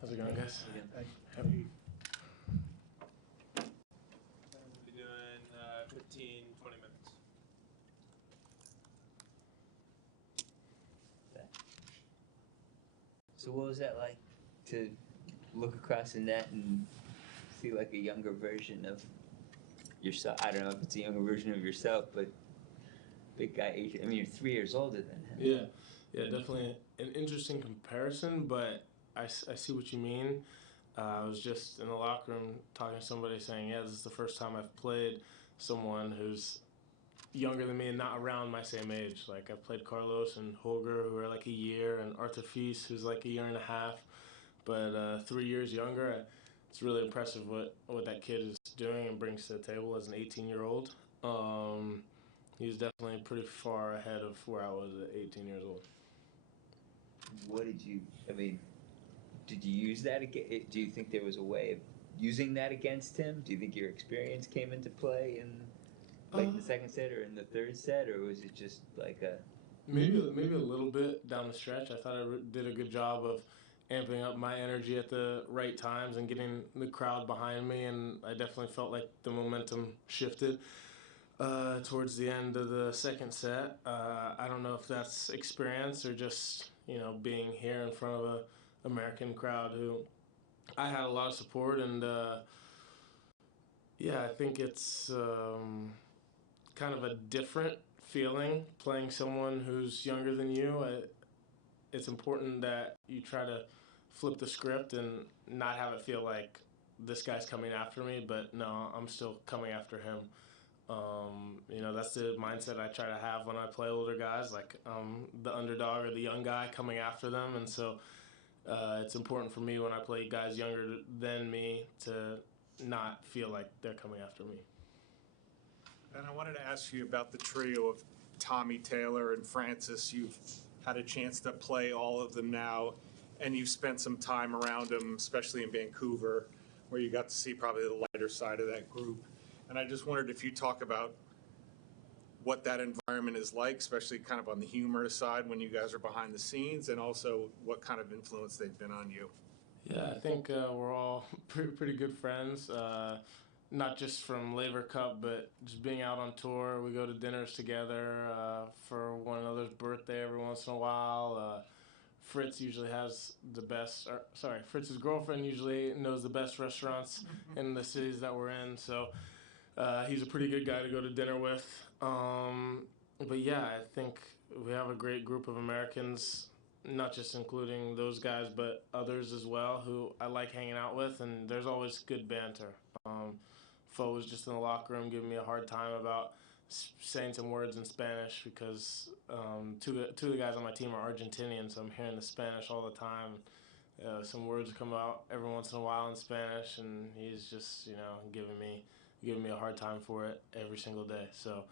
How's it going, guys? How are you? We'll be doing 15, 20 minutes. So what was that like to look across the net and see like a younger version of yourself? I don't know if it's a younger version of yourself, but big guy. I mean, you're 3 years older than him. Yeah, definitely an interesting comparison, but I see what you mean. I was just in the locker room talking to somebody saying, yeah, this is the first time I've played someone who's younger than me and not around my same age. Like, I've played Carlos and Holger, who are like a year, and Arthur Feast, who's like a year and a half, but 3 years younger. It's really impressive what that kid is doing and brings to the table as an 18-year-old. He's definitely pretty far ahead of where I was at 18 years old. Did you use that against? Do you think there was a way of using that against him? Do you think your experience came into play in like the second set or in the third set, or was it just like a maybe a little bit down the stretch? I thought I did a good job of amping up my energy at the right times and getting the crowd behind me, and I definitely felt like the momentum shifted towards the end of the second set. I don't know if that's experience or just being here in front of a American crowd who I had a lot of support, and I think it's kind of a different feeling playing someone who's younger than you. It's important that you try to flip the script and not have it feel like this guy's coming after me, but no, I'm still coming after him. That's the mindset I try to have when I play older guys, like the underdog or the young guy coming after them. And so it's important for me when I play guys younger than me to not feel like they're coming after me. And I wanted to ask you about the trio of Tommy, Taylor, and Francis. You've had a chance to play all of them now, and you've spent some time around them, especially in Vancouver, where you got to see probably the lighter side of that group. And I just wondered if you talk about what that environment is like, especially kind of on the humorous side when you guys are behind the scenes, and also what kind of influence they've been on you. Yeah, I think we're all pretty good friends, not just from Laver Cup, but just being out on tour. We go to dinners together for one another's birthday every once in a while. Fritz usually has the best, Fritz's girlfriend usually knows the best restaurants in the cities that we're in, so he's a pretty good guy to go to dinner with. But yeah, I think we have a great group of Americans, not just including those guys, but others as well who I like hanging out with, and there's always good banter. Fo was just in the locker room giving me a hard time about saying some words in Spanish because two of the guys on my team are Argentinian, so I'm hearing the Spanish all the time. Some words come out every once in a while in Spanish, and he's just giving me a hard time for it every single day. So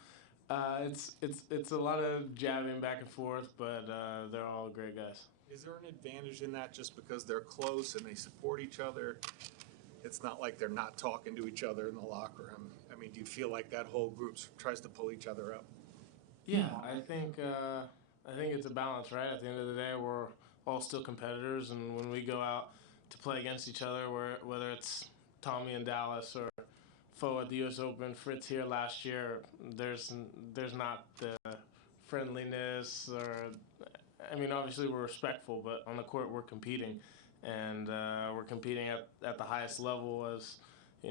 it's a lot of jabbing back and forth, but they're all great guys. Is there an advantage in that just because they're close and they support each other? It's not like they're not talking to each other in the locker room. I mean, do you feel like that whole group tries to pull each other up? Yeah, I think it's a balance, right? At the end of the day, we're all still competitors, and when we go out to play against each other, whether it's Tommy in Dallas or Fo at the U.S. Open, Fritz here last year, there's not the friendliness or, I mean, obviously we're respectful, but on the court we're competing, and we're competing at the highest level, as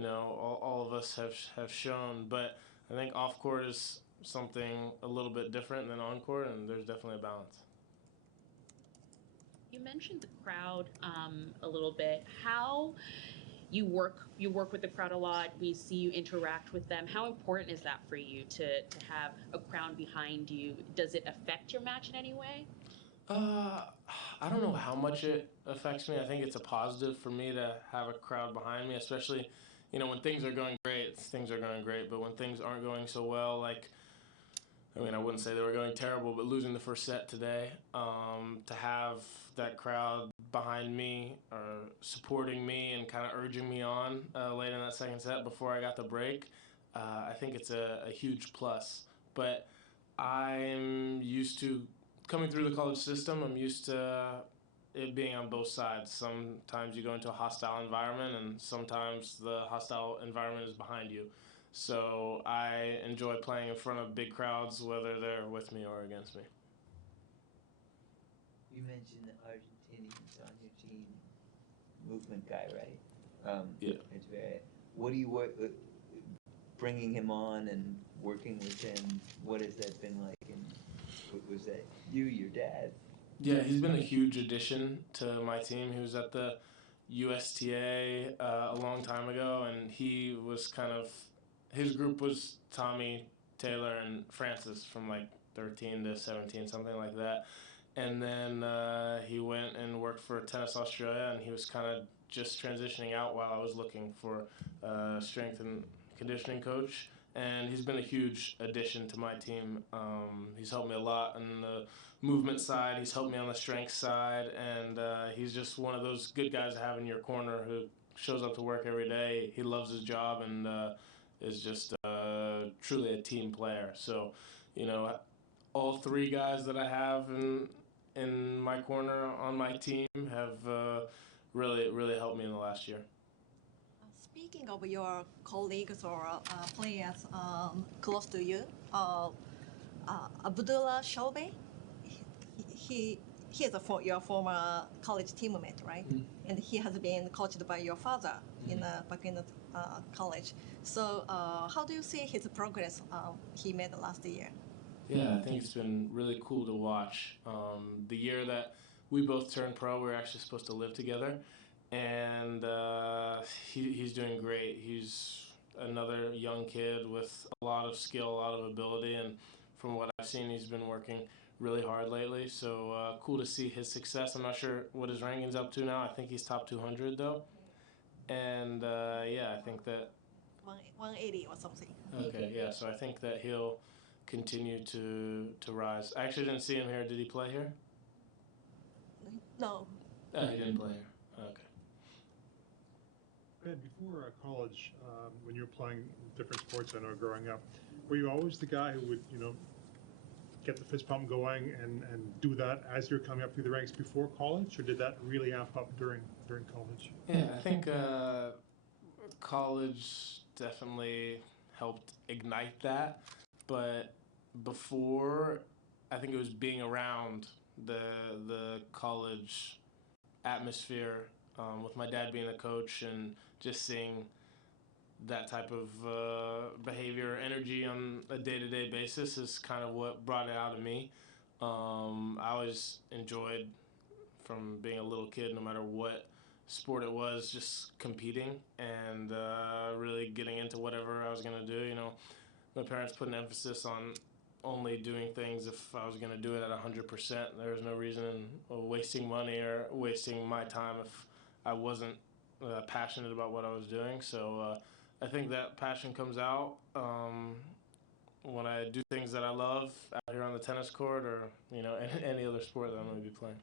all of us have shown. But I think off court is something a little bit different than on court, and there's definitely a balance. You mentioned the crowd a little bit. How you work with the crowd a lot. We see you interact with them. How important is that for you to have a crowd behind you? Does it affect your match in any way? I don't know how much it affects me. I think it's a positive for me to have a crowd behind me, especially, when things are going great, things are going great. But when things aren't going so well, I wouldn't say they were going terrible, but losing the first set today, to have that crowd behind me or supporting me and kind of urging me on late in that second set before I got the break, I think it's a huge plus. But I'm used to coming through the college system. I'm used to it being on both sides. Sometimes you go into a hostile environment, and sometimes the hostile environment is behind you. So I enjoy playing in front of big crowds, whether they're with me or against me. You mentioned the Argentinians on your team, movement guy, right? Yeah. It's very. What do you work? Bringing him on and working with him. What has that been like? And was that you, your dad? Yeah, he's been a huge addition to my team. He was at the USTA a long time ago, and he was his group was Tommy, Taylor, and Francis from like 13 to 17, something like that. And then he went and worked for Tennis Australia, and he was kind of just transitioning out while I was looking for a strength and conditioning coach. And he's been a huge addition to my team. He's helped me a lot on the movement side. He's helped me on the strength side, and he's just one of those good guys to have in your corner who shows up to work every day. He loves his job and is just truly a team player. So, all three guys that I have in my corner on my team have really helped me in the last year. Speaking of your colleagues or players close to you, Abdullah Shobe, he is your former college teammate, right? Mm-hmm. And he has been coached by your father back in the college. So how do you see his progress he made last year? Yeah, I think it's been really cool to watch. The year that we both turned pro, we were actually supposed to live together, and he's doing great. He's another young kid with a lot of skill, a lot of ability, and from what I've seen, he's been working really hard lately. So cool to see his success. I'm not sure what his ranking's up to now. I think he's top 200 though, and I think that 180 or something. Okay, yeah. So I think that he'll continue to rise. I actually didn't see him here. Did he play here? No. Oh, he didn't play here. Okay. Ben, before college, when you were playing different sports, I know growing up, were you always the guy who would, get the fist pump going and do that as you're coming up through the ranks before college, or did that really amp up during college? Yeah, I think college definitely helped ignite that, but before, I think it was being around the college atmosphere with my dad being the coach and just seeing that type of behavior, energy on a day-to-day basis is kind of what brought it out of me. I always enjoyed, from being a little kid, no matter what sport it was, just competing and really getting into whatever I was going to do. My parents put an emphasis on only doing things if I was going to do it at 100%. There was no reason in wasting money or wasting my time if I wasn't passionate about what I was doing. So I think that passion comes out when I do things that I love out here on the tennis court or any other sport that I'm going to be playing.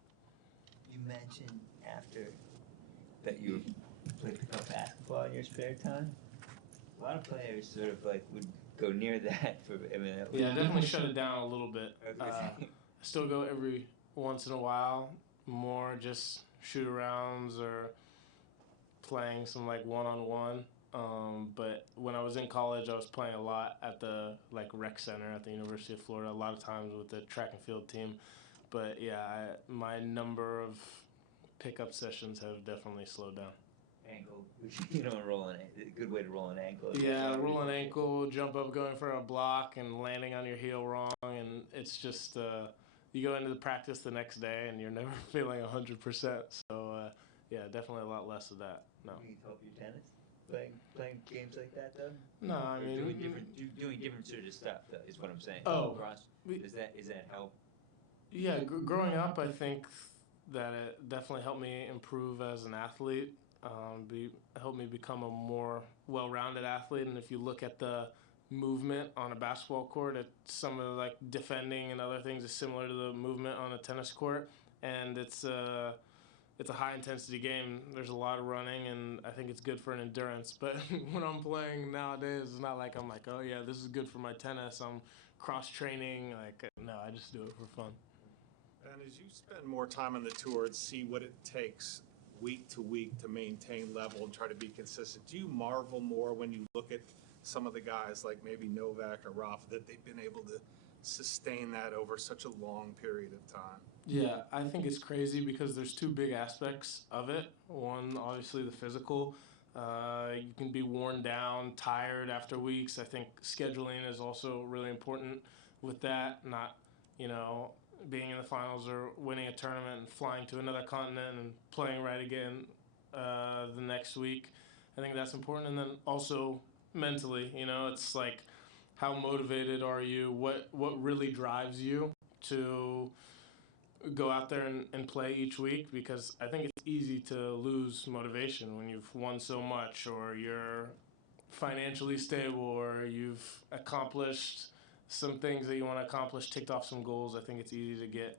You mentioned after that you played basketball in your spare time. A lot of players sort of would go near that for. Yeah, definitely shut it down a little bit. Okay. I still go every once in a while, more just shoot arounds or playing some one-on-one. But when I was in college, I was playing a lot at the rec center at the University of Florida. A lot of times with the track and field team. But yeah, my number of pickup sessions have definitely slowed down. Ankle, rolling a good way to roll an ankle. Yeah, roll an ankle, jump up going for a block, and landing on your heel wrong, and it's just you go into the practice the next day and you're never feeling 100%. So yeah, definitely a lot less of that. No. You help your tennis playing games like that though. No, I mean doing different sort of stuff though, is what I'm saying. Oh, Does that help? Yeah, growing up, I think that it definitely helped me improve as an athlete. Helped me become a more well-rounded athlete. And if you look at the movement on a basketball court, some of the defending and other things is similar to the movement on a tennis court. And it's a high-intensity game. There's a lot of running, and I think it's good for an endurance. But when I'm playing nowadays, it's not like I'm oh yeah, this is good for my tennis. I'm cross-training. No, I just do it for fun. And as you spend more time on the tour and see what it takes week to week to maintain level and try to be consistent, do you marvel more when you look at some of the guys like maybe Novak or Rafa that they've been able to sustain that over such a long period of time? Yeah, I think it's crazy because there's two big aspects of it. One, obviously, the physical. You can be worn down, tired after weeks. I think scheduling is also really important with that. Not, you know, being in the finals or winning a tournament and flying to another continent and playing right again the next week. I think that's important. And then also mentally, you know, it's like how motivated are you? What really drives you to go out there and play each week, because I think it's easy to lose motivation when you've won so much or you're financially stable or you've accomplished some things that you want to accomplish, ticked off some goals. I think it's easy to get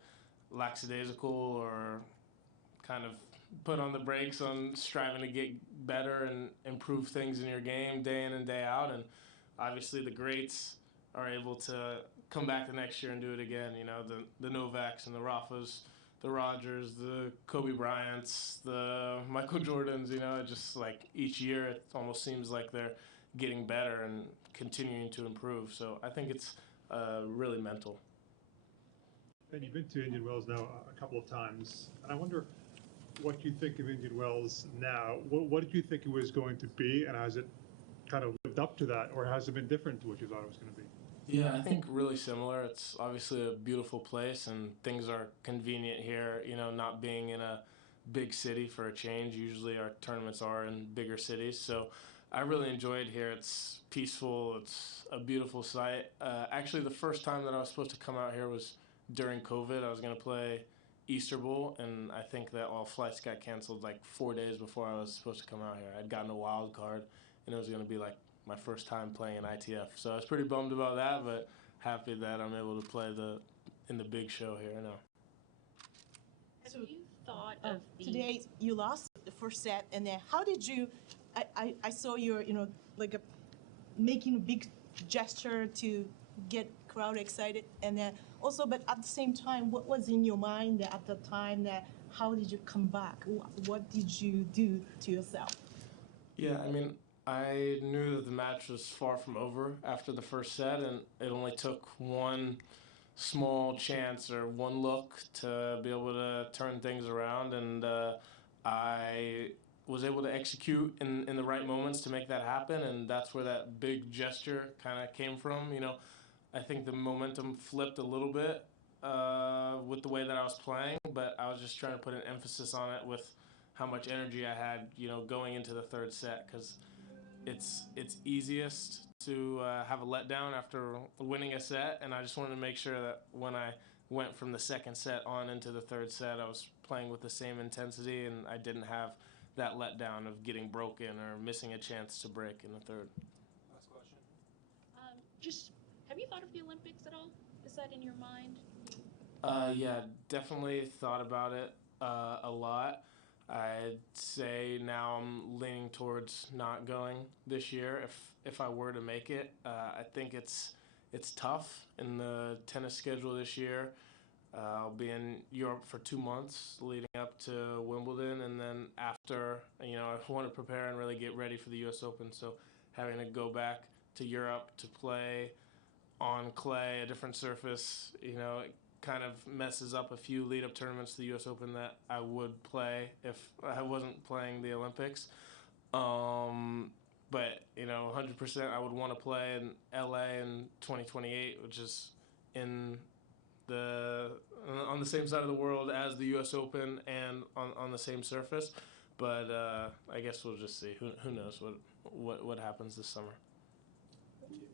lackadaisical or kind of put on the brakes on striving to get better and improve things in your game day in and day out. And obviously the greats are able to come back the next year and do it again. You know, the Novaks and the Rafas, the Rogers, the Kobe Bryants, the Michael Jordans. You know, just like each year it almost seems like they're getting better and continuing to improve. So I think it's really mental. And you've been to Indian Wells now a couple of times, and I wonder what you think of Indian Wells now. What did you think it was going to be, and has it kind of lived up to that, or has it been different to what you thought it was going to be? Yeah, I think really similar. It's obviously a beautiful place and things are convenient here, you know, not being in a big city for a change. Usually our tournaments are in bigger cities. So I really enjoy it here. It's peaceful. It's a beautiful site. Actually, the first time that I was supposed to come out here was during COVID. I was going to play Easter Bowl, and I think that all flights got canceled like 4 days before I was supposed to come out here. I'd gotten a wild card, and it was going to be like my first time playing in ITF. So I was pretty bummed about that, but happy that I'm able to play in the big show here now. Have you thought of the Today you lost the first set, and then how did you? I saw your like making a big gesture to get crowd excited, and then also, but at the same time, what was in your mind at the time? That how did you come back? What did you do to yourself? Yeah, I mean, I knew that the match was far from over after the first set, and it only took one small chance or one look to be able to turn things around, and I was able to execute in the right moments to make that happen, and that's where that big gesture kind of came from. You know, I think the momentum flipped a little bit with the way that I was playing, but I was just trying to put an emphasis on it with how much energy I had, you know, going into the third set, because it's easiest to have a letdown after winning a set, and I just wanted to make sure that when I went from the second set on into the third set, I was playing with the same intensity and I didn't have that letdown of getting broken or missing a chance to break in the third. Last question. just have you thought of the Olympics at all? Is that in your mind? Yeah, definitely thought about it a lot. I'd say now I'm leaning towards not going this year if I were to make it. I think it's tough in the tennis schedule this year. I'll be in Europe for 2 months leading up to Wimbledon, and then after, you know, I want to prepare and really get ready for the U.S. Open. So having to go back to Europe to play on clay, a different surface, you know, it kind of messes up a few lead-up tournaments to the U.S. Open that I would play if I wasn't playing the Olympics. But, you know, 100% I would want to play in L.A. in 2028, which is on the same side of the world as the U.S. Open and on the same surface. But I guess we'll just see. Who knows what happens this summer. Thank you.